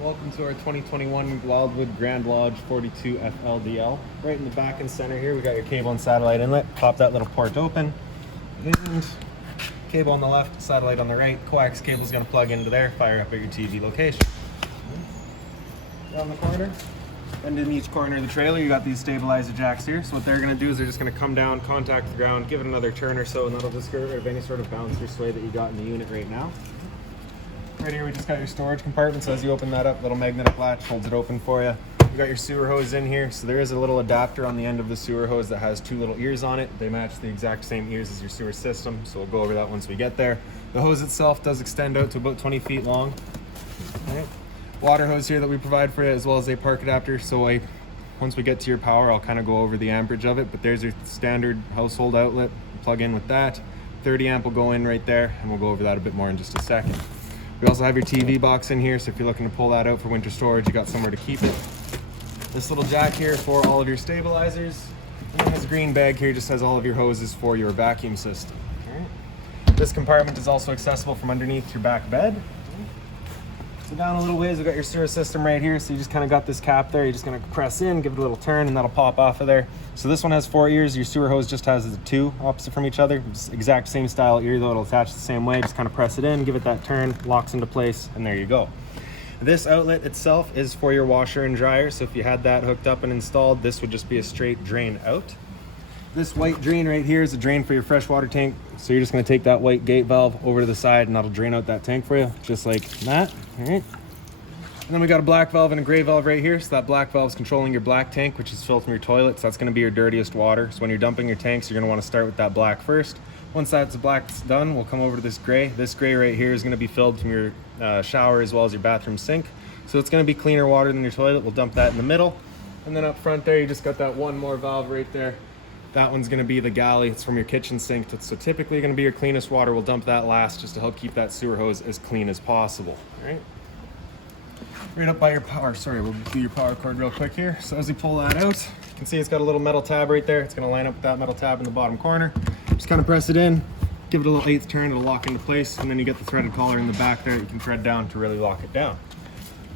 Welcome to our 2021 Wildwood Grand Lodge 42 FLDL. Right in the back and center here, we got your cable and satellite inlet. Pop that little port open, and cable on the left, satellite on the right. Coax cable is going to plug into there, fire up at your TV location. Down the corner, and in each corner of the trailer, you got these stabilizer jacks here. So what they're going to do is they're just going to come down, contact the ground, give it another turn or so, and that'll just get rid of any sort of bounce or sway that you got in the unit right now. Right here we just got your storage compartment, so as you open that up, little magnetic latch holds it open for you. You got your sewer hose in here, so there is a little adapter on the end of the sewer hose that has two little ears on it. They match the exact same ears as your sewer system, so we'll go over that once we get there. The hose itself does extend out to about 20 feet long. All right. Water hose here that we provide for you, as well as a park adapter, so once we get to your power, I'll kind of go over the amperage of it, but there's your standard household outlet. Plug in with that. 30 amp will go in right there, and we'll go over that a bit more in just a second. We also have your TV box in here, so if you're looking to pull that out for winter storage, you got somewhere to keep it. This little jack here for all of your stabilizers. And then this green bag here just has all of your hoses for your vacuum system. All right. This compartment is also accessible from underneath your back bed. So down a little ways, we've got your sewer system right here. So you just kind of got this cap there. You're just going to press in, give it a little turn, and that'll pop off of there. So this one has 4 ears. Your sewer hose just has the two opposite from each other. It's exact same style ear, though it'll attach the same way. Just kind of press it in, give it that turn, locks into place, and there you go. This outlet itself is for your washer and dryer. So if you had that hooked up and installed, this would just be a straight drain out. This white drain right here is a drain for your freshwater tank. So you're just going to take that white gate valve over to the side, and that'll drain out that tank for you, just like that. All right. And then we got a black valve and a gray valve right here. So that black valve is controlling your black tank, which is filled from your toilet. So that's going to be your dirtiest water. So when you're dumping your tanks, you're going to want to start with that black first. Once that's black's done, we'll come over to this gray. This gray right here is going to be filled from your shower as well as your bathroom sink. So it's going to be cleaner water than your toilet. We'll dump that in the middle. And then up front there, you just got that one more valve right there. That one's going to be the galley. It's from your kitchen sink. So typically going to be your cleanest water. We'll dump that last just to help keep that sewer hose as clean as possible. All right. Right up by your power, we'll do your power cord real quick here. So as we pull that out, you can see it's got a little metal tab right there. It's going to line up with that metal tab in the bottom corner. Just kind of press it in, give it a little eighth turn, it'll lock into place, and then you get the threaded collar in the back there that you can thread down to really lock it down.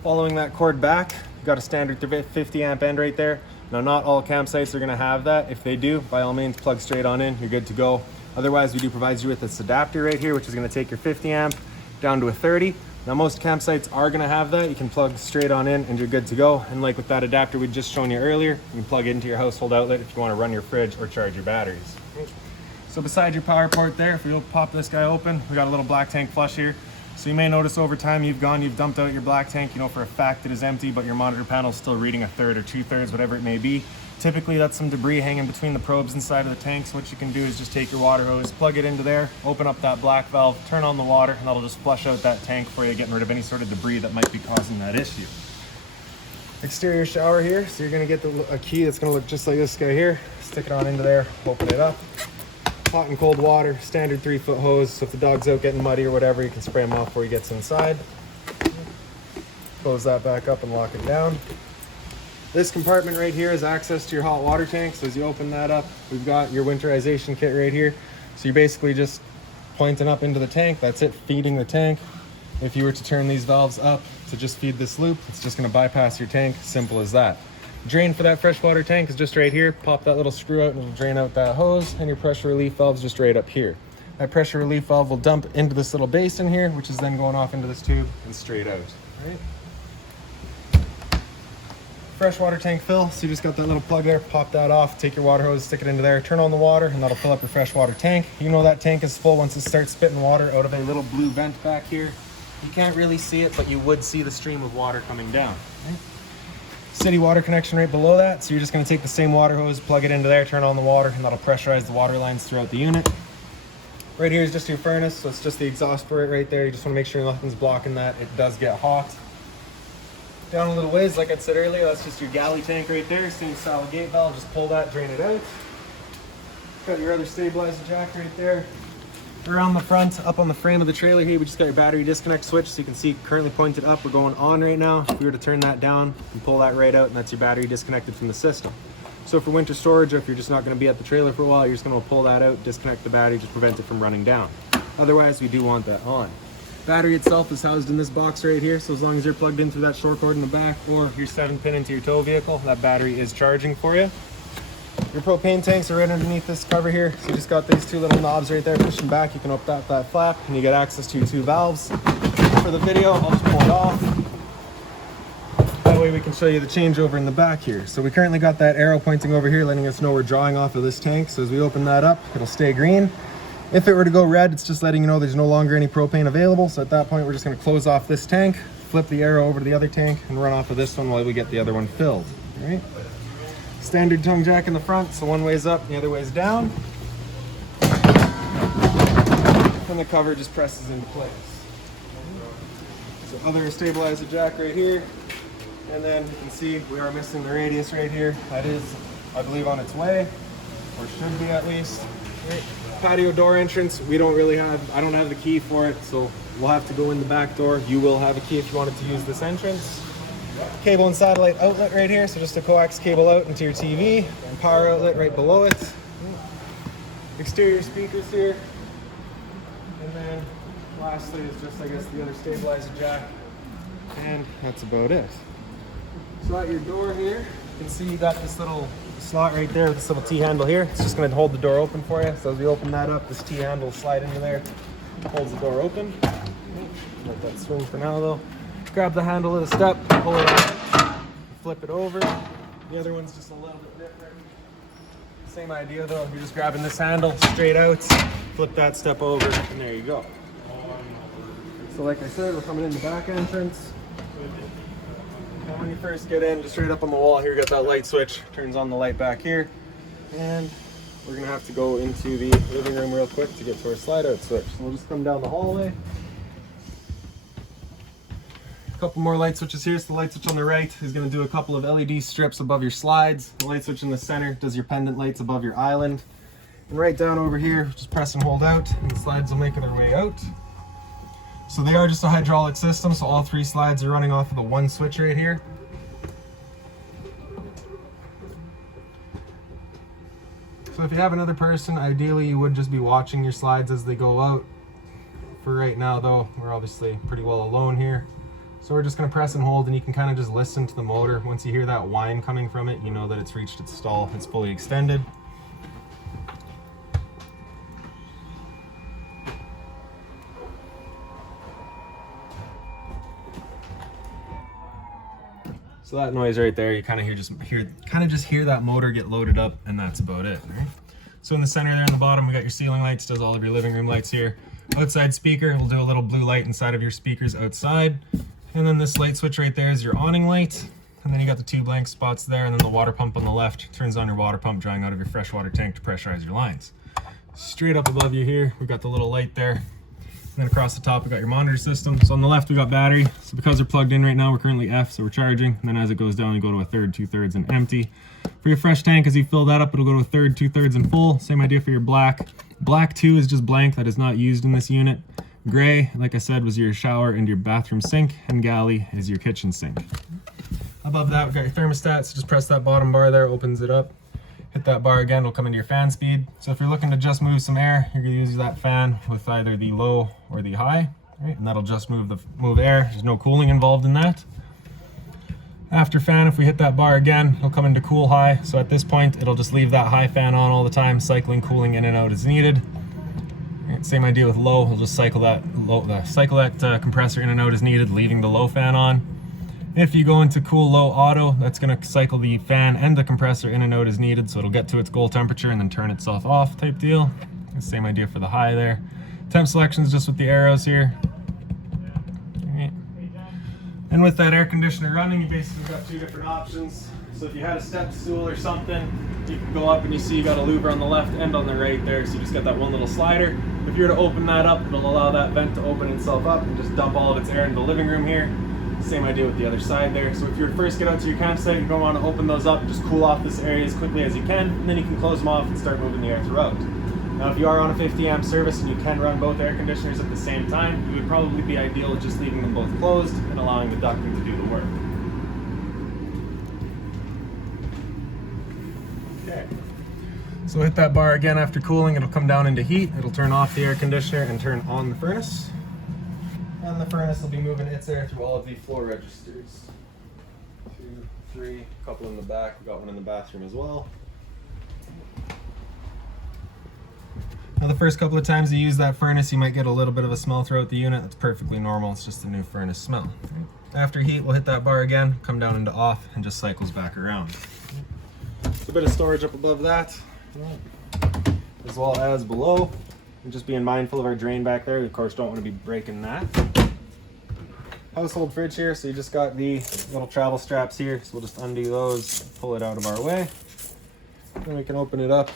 Following that cord back, you've got a standard 50 amp end right there. Now not all campsites are going to have that. If they do, by all means plug straight on in, you're good to go. Otherwise, we do provide you with this adapter right here, which is going to take your 50 amp down to a 30. Now most campsites are going to have that. You can plug straight on in and you're good to go. And like with that adapter we just shown you earlier, you can plug it into your household outlet if you want to run your fridge or charge your batteries. So beside your power port there, if you'll pop this guy open, we got a little black tank flush here. So you may notice over time you've dumped out your black tank, you know for a fact it is empty, but your monitor panel is still reading a third or 2/3, whatever it may be. Typically that's some debris hanging between the probes inside of the tank. So what you can do is just take your water hose, plug it into there, open up that black valve, turn on the water, and that'll just flush out that tank for you, getting rid of any sort of debris that might be causing that issue. Exterior shower here, so you're gonna get a key that's gonna look just like this guy here. Stick it on into there, open it up. Hot and cold water, standard 3-foot hose, so if the dog's out getting muddy or whatever, you can spray him off before he gets inside. Close that back up and lock it down. This compartment right here is access to your hot water tank. So as you open that up, we've got your winterization kit right here. So you're basically just pointing up into the tank. That's it, feeding the tank. If you were to turn these valves up to just feed this loop, it's just going to bypass your tank. Simple as that. Drain for that freshwater tank is just right here. Pop that little screw out and it'll drain out that hose, and your pressure relief valve is just right up here. That pressure relief valve will dump into this little basin here, which is then going off into this tube and straight out. All right. Freshwater tank fill, so you just got that little plug there, pop that off, take your water hose, stick it into there, turn on the water, and that'll fill up your freshwater tank. You know that tank is full once it starts spitting water out of a little blue vent back here. You can't really see it, but you would see the stream of water coming down. Okay. City water connection right below that, so you're just going to take the same water hose, plug it into there, turn on the water, and that'll pressurize the water lines throughout the unit. Right here is just your furnace, so it's just the exhaust for it right there. You just want to make sure nothing's blocking that. It does get hot. Down a little ways, like I said earlier, that's just your galley tank right there. Same style gate valve, just pull that, drain it out. Got your other stabilizer jack right there. Around the front, up on the frame of the trailer here, we just got your battery disconnect switch. So you can see currently pointed up, we're going on right now. If we were to turn that down and pull that right out, and that's your battery disconnected from the system. So for winter storage, or if you're just not going to be at the trailer for a while, you're just going to pull that out, disconnect the battery, just prevent it from running down. Otherwise, we do want that on. Battery itself is housed in this box right here, so as long as you're plugged in through that short cord in the back or your 7-pin into your tow vehicle, that battery is charging for you. Your propane tanks are right underneath this cover here, so you just got these two little knobs right there. Pushing back, you can open up that flap, and you get access to your 2 valves. For the video, I'll just pull it off. That way we can show you the changeover in the back here. So we currently got that arrow pointing over here, letting us know we're drawing off of this tank. So as we open that up, it'll stay green. If it were to go red, it's just letting you know there's no longer any propane available. So at that point, we're just going to close off this tank, flip the arrow over to the other tank, and run off of this one while we get the other one filled. All right. Standard tongue jack in the front, so one way's up, the other way's down. And the cover just presses into place. So other stabilizer jack right here. And then you can see we are missing the radius right here. That is, I believe, on its way, or should be at least. Right. Patio door entrance, I don't have the key for it, so we'll have to go in the back door. You will have a key if you wanted to use this entrance. Cable and satellite outlet right here, so just a coax cable out into your TV, and power outlet right below it. Exterior speakers here. And then lastly is just, I guess, the other stabilizer jack. And that's about it. So at your door here, you can see you got this little slot right there with this little T-handle here. It's just going to hold the door open for you. So as we open that up, this T-handle will slide into there, holds the door open. Let that swing for now though. Grab the handle of the step, pull it out, flip it over. The other one's just a little bit different. Same idea though, you're just grabbing this handle straight out, flip that step over, and there you go. So like I said, we're coming in the back entrance. And when you first get in, just straight up on the wall here, you got that light switch, turns on the light back here. And we're gonna have to go into the living room real quick to get to our slide out switch. So we'll just come down the hallway. Couple more light switches here. So the light switch on the right is going to do a couple of LED strips above your slides. The light switch in the center does your pendant lights above your island. And right down over here, just press and hold out, and the slides will make their way out. So they are just a hydraulic system, so all 3 slides are running off of the one switch right here. So if you have another person, ideally you would just be watching your slides as they go out. For right now though, we're obviously pretty well alone here. So we're just going to press and hold, and you can kind of just listen to the motor. Once you hear that whine coming from it, you know that it's reached its stall, it's fully extended. So that noise right there, you kind of hear that motor get loaded up, and that's about it. Right? So in the center there in the bottom, we got your ceiling lights, does all of your living room lights here. Outside speaker, we'll do a little blue light inside of your speakers outside. And then this light switch right there is your awning light. And then you got the 2 blank spots there, and then the water pump on the left turns on your water pump drawing out of your freshwater tank to pressurize your lines. Straight up above you here, we've got the little light there. And then across the top, we got your monitor system. So on the left, we got battery. So because they're plugged in right now, we're currently F, so we're charging. And then as it goes down, you go to 1/3, 2/3, and empty. For your fresh tank, as you fill that up, it'll go to 1/3, 2/3, and full. Same idea for your black. Black 2 is just blank, that is not used in this unit. Gray, like I said, was your shower and your bathroom sink, and galley is your kitchen sink. Above that, we've got your thermostat, so just press that bottom bar there, opens it up. Hit that bar again, it'll come into your fan speed. So if you're looking to just move some air, you're gonna use that fan with either the low or the high, right? And that'll just move air. There's no cooling involved in that. After fan, if we hit that bar again, it'll come into cool high. So at this point, it'll just leave that high fan on all the time, cycling cooling in and out as needed. Same idea with low, we'll just cycle that compressor in and out as needed, leaving the low fan on. If you go into cool low auto, that's going to cycle the fan and the compressor in and out as needed, so it'll get to its goal temperature and then turn itself off type deal. Same idea for the high there. Temp selection is just with the arrows here. Right. And with that air conditioner running, you basically got 2 different options. So if you had a step stool or something, you can go up and you see you got a louver on the left and on the right there, so you just got that one little slider. If you were to open that up, it'll allow that vent to open itself up and just dump all of its air into the living room here. Same idea with the other side there. So if you were to first get out to your campsite, you're going to want to open those up and just cool off this area as quickly as you can, and then you can close them off and start moving the air throughout. Now if you are on a 50 amp service and you can run both air conditioners at the same time, it would probably be ideal just leaving them both closed and allowing the ducting to do the work. Okay. So hit that bar again after cooling, it'll come down into heat, it'll turn off the air conditioner and turn on the furnace. And the furnace will be moving its air through all of the floor registers. 2, 3, a couple in the back. We got one in the bathroom as well. Now the first couple of times you use that furnace, you might get a little bit of a smell throughout the unit. That's perfectly normal. It's just a new furnace smell. After heat, we'll hit that bar again, come down into off, and just cycles back around. There's a bit of storage up above that, as well as below. And just being mindful of our drain back there. We of course don't want to be breaking that. Household fridge here, so you just got the little travel straps here, so we'll just undo those, pull it out of our way. Then we can open it up,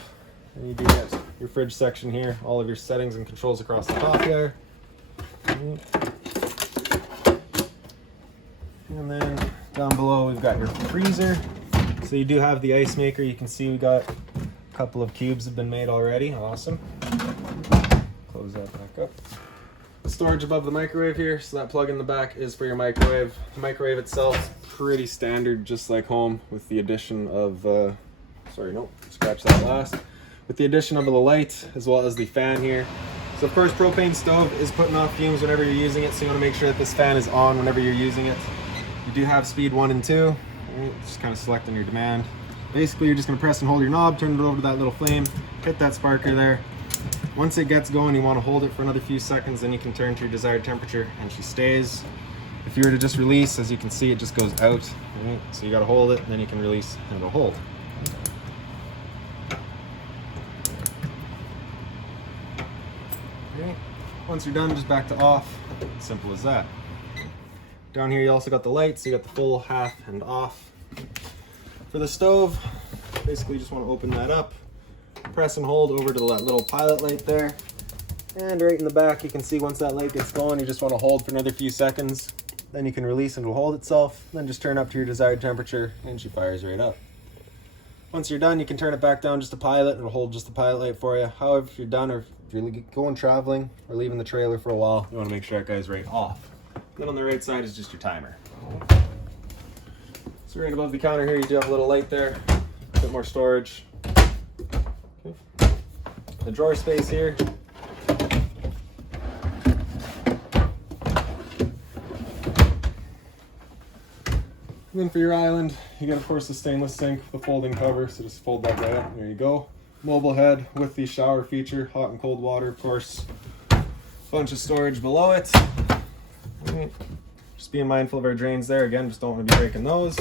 and you do get your fridge section here, all of your settings and controls across the top there. And then down below we've got your freezer. So you do have the ice maker. You can see we got a couple of cubes have been made already. Awesome. Close that back up. The storage above the microwave here, so that plug in the back is for your microwave. The microwave itself is pretty standard, just like home, with the addition of, sorry, nope, scratch that last. With the addition of the light, as well as the fan here. So of course, propane stove is putting off fumes whenever you're using it, so you want to make sure that this fan is on whenever you're using it. You do have speed 1 and 2, just kind of selecting your demand. Basically, you're just going to press and hold your knob, turn it over to that little flame, hit that sparker there. Once it gets going, you want to hold it for another few seconds, then you can turn to your desired temperature and she stays. If you were to just release, as you can see, it just goes out. Right? So you got to hold it, and then you can release and it'll hold. Okay. Once you're done, just back to off. Simple as that. Down here you also got the lights, so you got the full, half, and off. For the stove, basically you just want to open that up. Press and hold over to that little pilot light there. And right in the back, you can see once that light gets going, you just want to hold for another few seconds. Then you can release and it'll hold itself. Then just turn up to your desired temperature and she fires right up. Once you're done, you can turn it back down just a pilot and it'll hold just the pilot light for you. However, if you're done or if you're going traveling or leaving the trailer for a while, you want to make sure that guy's right off. Then on the right side is just your timer. So right above the counter here, you do have a little light there, a bit more storage. The drawer space here. And then for your island, you get of course the stainless sink, the folding cover, so just fold that guy up, there you go. Mobile head with the shower feature, hot and cold water of course. Bunch of storage below it. Just being mindful of our drains there, again, just don't want to be breaking those.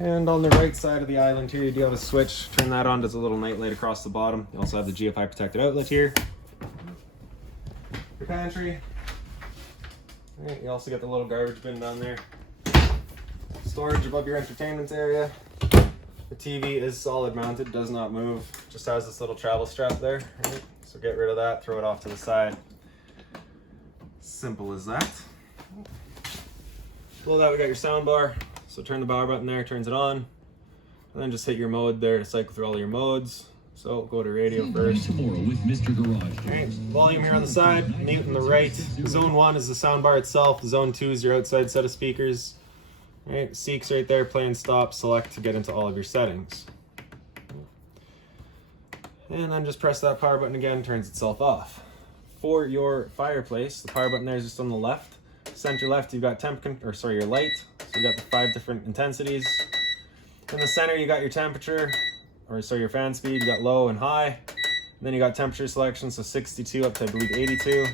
And on the right side of the island here, you do have a switch. Turn that on, does a little night light across the bottom. You also have the GFI protected outlet here. Your pantry. Right, you also get the little garbage bin down there. Storage above your entertainment area. The TV is solid mounted, does not move. Just has this little travel strap there. Right? So get rid of that, throw it off to the side. Simple as that. Below that we got your sound bar. So turn the power button there, turns it on, and then just hit your mode there to cycle through all your modes. So go to radio first. With Mr. Garage. Right, volume here on the side, mute on the right. Zone 1 is the sound bar itself. Zone 2 is your outside set of speakers. Right, Seek's right there, play and stop, select to get into all of your settings. And then just press that power button again, turns itself off. For your fireplace, the power button there is just on the left. Center left, you've got your light. So you got the 5 different intensities. In the center, you got your temperature, your fan speed. You got low and high. And then you got temperature selection, so 62 up to I believe 82.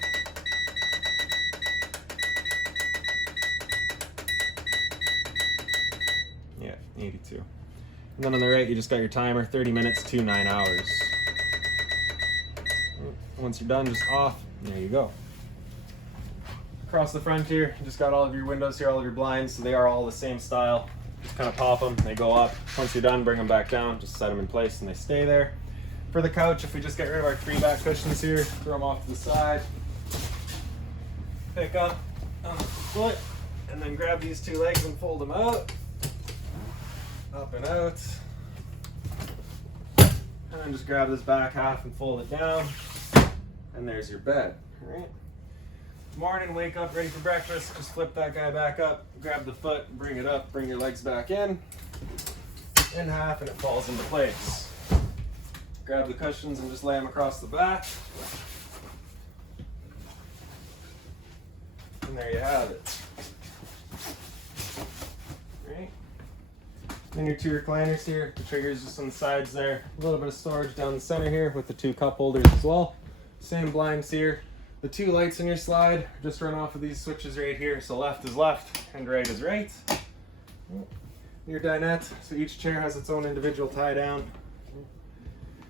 Yeah, 82. And then on the right, you just got your timer, 30 minutes to 9 hours. Once you're done, just off. And there you go. Across the front here, you just got all of your windows here, all of your blinds, so they are all the same style. Just kind of pop them, they go up. Once you're done, bring them back down, just set them in place and they stay there. For the couch, if we just get rid of our 3 back cushions here, throw them off to the side, pick up on the foot, and then grab these 2 legs and fold them out, up and out. And then just grab this back half and fold it down, and there's your bed, all right? Morning, wake up, ready for breakfast, just flip that guy back up, grab the foot, bring it up, bring your legs back in half, and it falls into place. Grab the cushions and just lay them across the back. And there you have it. Right. Then your two recliners here. The trigger's just on the sides there. A little bit of storage down the center here with the two cup holders as well. Same blinds here. The two lights in your slide just run off of these switches right here. So left is left and right is right. Your dinette, so each chair has its own individual tie down.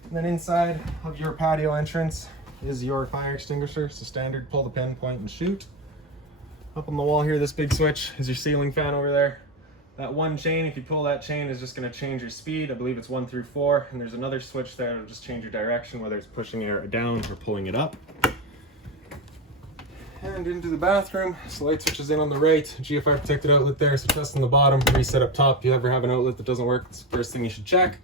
And then inside of your patio entrance is your fire extinguisher. So standard, pull the pin, point and shoot. Up on the wall here, this big switch is your ceiling fan over there. That one chain, if you pull that chain, is just going to change your speed. I believe it's 1 through 4. And there's another switch there that'll just change your direction, whether it's pushing air down or pulling it up. And into the bathroom, so light switch is in on the right, GFI protected outlet there, so test on the bottom, reset up top. If you ever have an outlet that doesn't work, it's the first thing you should check.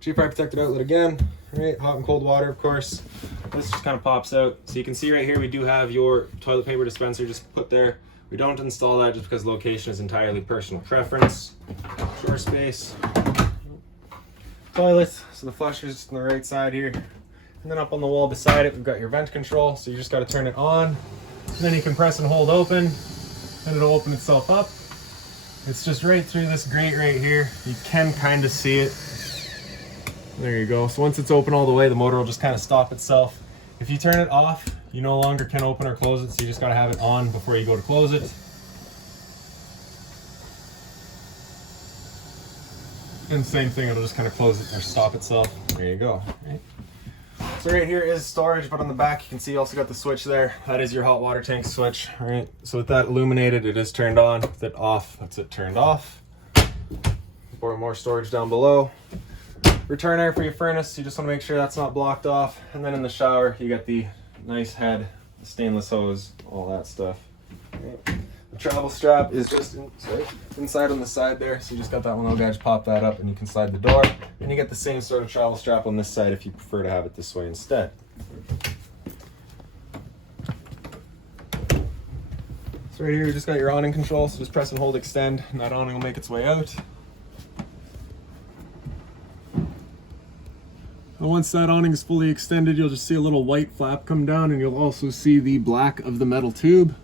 GFI protected outlet again, right, hot and cold water of course. This just kind of pops out. So you can see right here we do have your toilet paper dispenser just put there. We don't install that just because location is entirely personal preference. Drawer space. Toilet, so the flusher is just on the right side here. And then up on the wall beside it, we've got your vent control, so you just got to turn it on. And then you can press and hold open, and it'll open itself up. It's just right through this grate right here. You can kind of see it. There you go. So once it's open all the way, the motor will just kind of stop itself. If you turn it off, you no longer can open or close it, so you just got to have it on before you go to close it. And same thing, it'll just kind of close it or stop itself. There you go. Right. So right here is storage, but on the back you can see you also got the switch there. That is your hot water tank switch. All right. So with that illuminated, it is turned on. With it off, that's it turned off. Or more storage down below. Return air for your furnace. You just want to make sure that's not blocked off. And then in the shower, you got the nice head, the stainless hose, all that stuff. All right. The travel strap is just inside on the side there, so you just got that one little guy, just pop that up and you can slide the door. And you get the same sort of travel strap on this side if you prefer to have it this way instead. So right here you just got your awning control, so just press and hold extend and that awning will make its way out. And once that awning is fully extended, you'll just see a little white flap come down and you'll also see the black of the metal tube.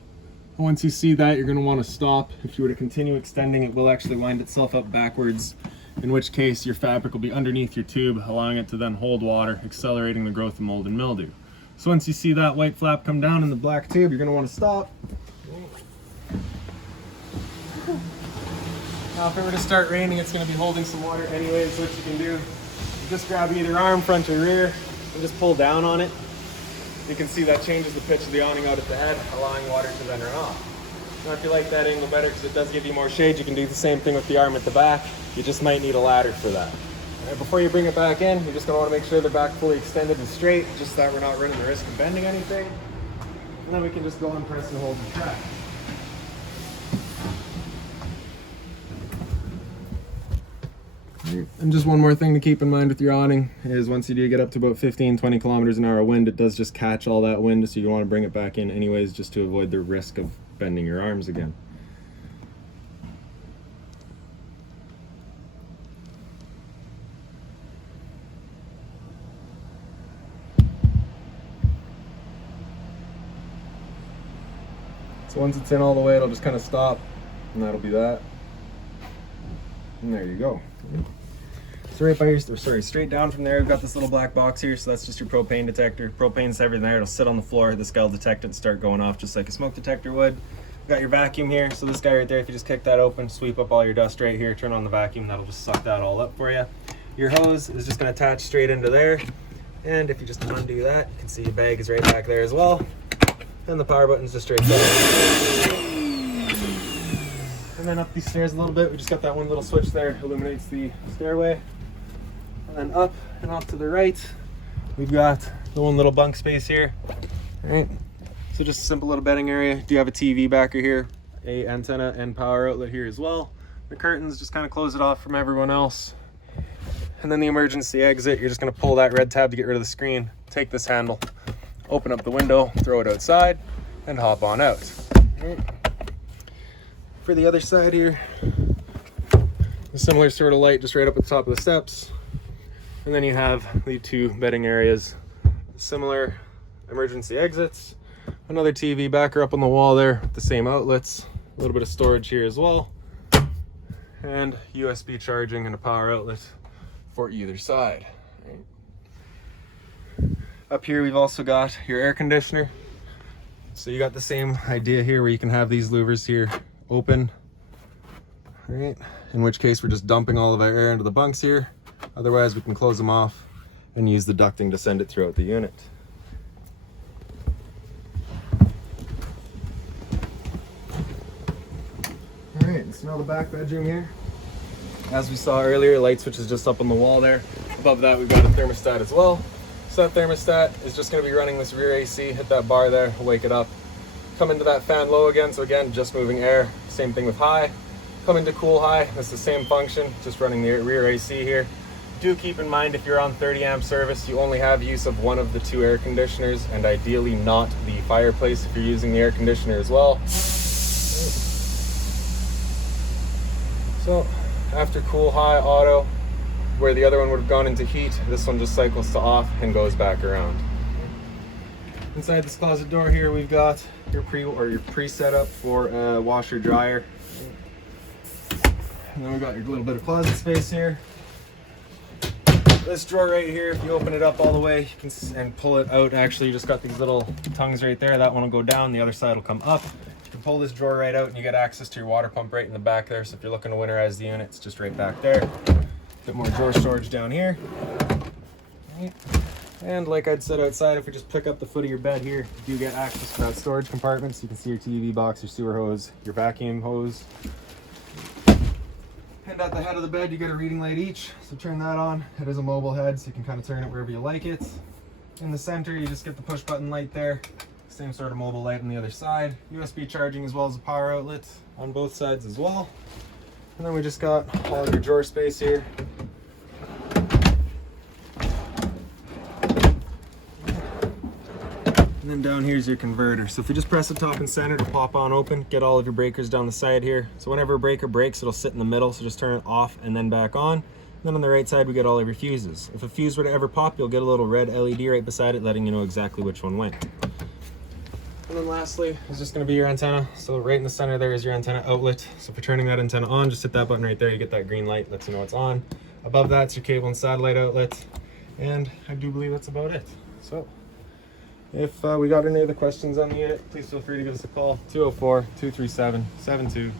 Once you see that, you're going to want to stop. If you were to continue extending, it will actually wind itself up backwards, in which case your fabric will be underneath your tube, allowing it to then hold water, accelerating the growth of mold and mildew. So once you see that white flap come down in the black tube, you're going to want to stop. Now if it were to start raining, it's going to be holding some water anyways, so what you can do, you just grab either arm, front or rear, and just pull down on it. You can see that changes the pitch of the awning out at the head, allowing water to then run off. Now if you like that angle better, because it does give you more shade, you can do the same thing with the arm at the back. You just might need a ladder for that. Right, before you bring it back in, you're just going to want to make sure they're back fully extended and straight, just so that we're not running the risk of bending anything. And then we can just go and press and hold the track. And just one more thing to keep in mind with your awning is once you do get up to about 15-20 kilometers an hour of wind, it does just catch all that wind, so you want to bring it back in anyways just to avoid the risk of bending your arms again. So once it's in all the way, it'll just kind of stop, and that'll be that. And there you go. So right by your, straight down from there, we've got this little black box here, so that's just your propane detector. Propane's everything there, it'll sit on the floor, this guy will detect it and start going off just like a smoke detector would. We've got your vacuum here, so this guy right there, if you just kick that open, sweep up all your dust right here, turn on the vacuum, that'll just suck that all up for you. Your hose is just going to attach straight into there, and if you just undo that, you can see your bag is right back there as well, and the power button's just straight there. And then up these stairs a little bit, we just got that one little switch there, illuminates the stairway. And then up and off to the right, we've got the one little bunk space here. All right, so just a simple little bedding area. Do you have a TV backer here, a antenna and power outlet here as well. The curtains just kind of close it off from everyone else. And then the emergency exit, you're just gonna pull that red tab to get rid of the screen, take this handle, open up the window, throw it outside, and hop on out. All right. For the other side here, a similar sort of light just right up at the top of the steps. And then you have the two bedding areas, similar emergency exits. Another TV backer up on the wall there with the same outlets. A little bit of storage here as well. And USB charging and a power outlet for either side. Up here we've also got your air conditioner. So you got the same idea here where you can have these louvers here open. All right, in which case we're just dumping all of our air into the bunks here. Otherwise we can close them off and use the ducting to send it throughout the unit. All right, let's smell the back bedroom here. As we saw earlier, light switch is just up on the wall there. Above that, we've got a thermostat as well. So that thermostat is just going to be running this rear AC. Hit that bar there, wake it up. Come into that fan low again. So again, just moving air. Same thing with high. Come into cool high. That's the same function, just running the rear AC here. Do keep in mind if you're on 30 amp service, you only have use of one of the two air conditioners, and ideally not the fireplace if you're using the air conditioner as well. So after cool, high, auto, where the other one would have gone into heat, this one just cycles to off and goes back around. Inside this closet door here, we've got your pre-setup for a washer dryer. And then we've got your little bit of closet space here. This drawer right here, if you open it up all the way and pull it out, actually you just got these little tongues right there. That one will go down, the other side will come up. You can pull this drawer right out and you get access to your water pump right in the back there. So if you're looking to winterize the unit, it's just right back there. Bit more drawer storage down here. And like I'd said outside, if we just pick up the foot of your bed here, you do get access to that storage compartment. So you can see your TV box, your sewer hose, your vacuum hose. And at the head of the bed, you get a reading light each. So turn that on. It is a mobile head, so you can kind of turn it wherever you like it. In the center, you just get the push button light there. Same sort of mobile light on the other side. USB charging as well as a power outlet on both sides as well. And then we just got all of your drawer space here. And then down here's your converter. So if you just press the top and center to pop on open, get all of your breakers down the side here. So whenever a breaker breaks, it'll sit in the middle. So just turn it off and then back on. And then on the right side, we get all of your fuses. If a fuse were to ever pop, you'll get a little red LED right beside it, letting you know exactly which one went. And then lastly is just going to be your antenna. So right in the center there is your antenna outlet. So for turning that antenna on, just hit that button right there. You get that green light, lets you know it's on. Above that's your cable and satellite outlet. And I do believe that's about it. So if we got any other questions on the unit, please feel free to give us a call, 204-237-7272.